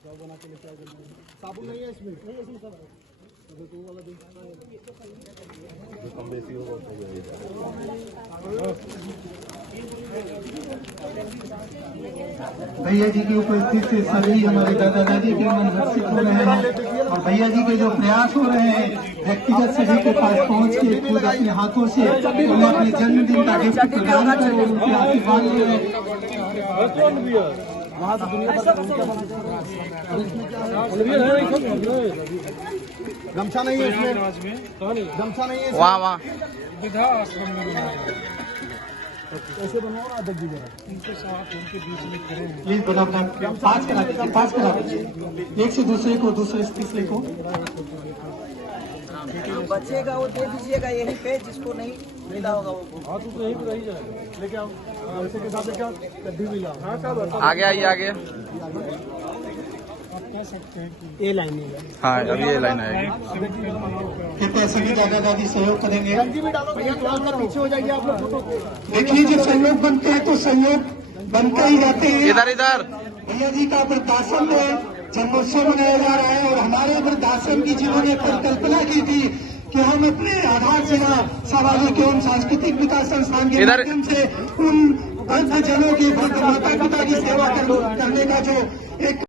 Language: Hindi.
बना के लेके आ जल्दी। साबुन नहीं है इसमें? नहीं है इसमें सब है। तो वाला जो कम बेसी होगा भैया जी की उपस्थिति से सभी हमारे दादा दादी के मन हर्षित हो रहे हैं और भैया जी के जो प्रयास हो रहे हैं व्यक्तिगत सभी के पास पहुंच के खुद अपने हाथों से उन्हें अपने जन्मदिन का गिफ्ट प्रदान कर उनके आशीर्वाद ले रहे हैं। वहाँ से दुनिया गमछा नहीं है इसमें, गमछा नहीं है वहाँ कैसे बनवाओ ना अध्यक्ष जी जरा प्लीज बना पाँच करा दीजिए एक से दूसरे को दूसरे से तीसरे को बचेगा वो दे दीजिएगा यही पे जिसको नहीं मिला होगा वो। हाँ तो यही पे रही जाए लेके आओ पैसे के साथ क्या कड्डी भी लाओ। हाँ सब आगे आइए आगे। ये लाइन है। हाँ अभी ये लाइन आएगी। कृपया सभी दादा दादी सहयोग करेंगे। भी डालो भैया पीछे हो जाइए आप लोग फोटो। देखिए जब सहयोग बनते हैं तो सहयोग बनते ही रहते हैं। इधर इधर भैया जी का वृद्धाश्रम में जन्मोत्सव मनाया जा रहा है और हमारे वृद्धाश्रम की जिन्होंने परिकल्पना की थी कि हम अपने आधार जिला सामाजिक एवं सांस्कृतिक विकास संस्थान के माध्यम से उन वृद्ध जनों की वृद्ध माता पिता की सेवा करने का जो एक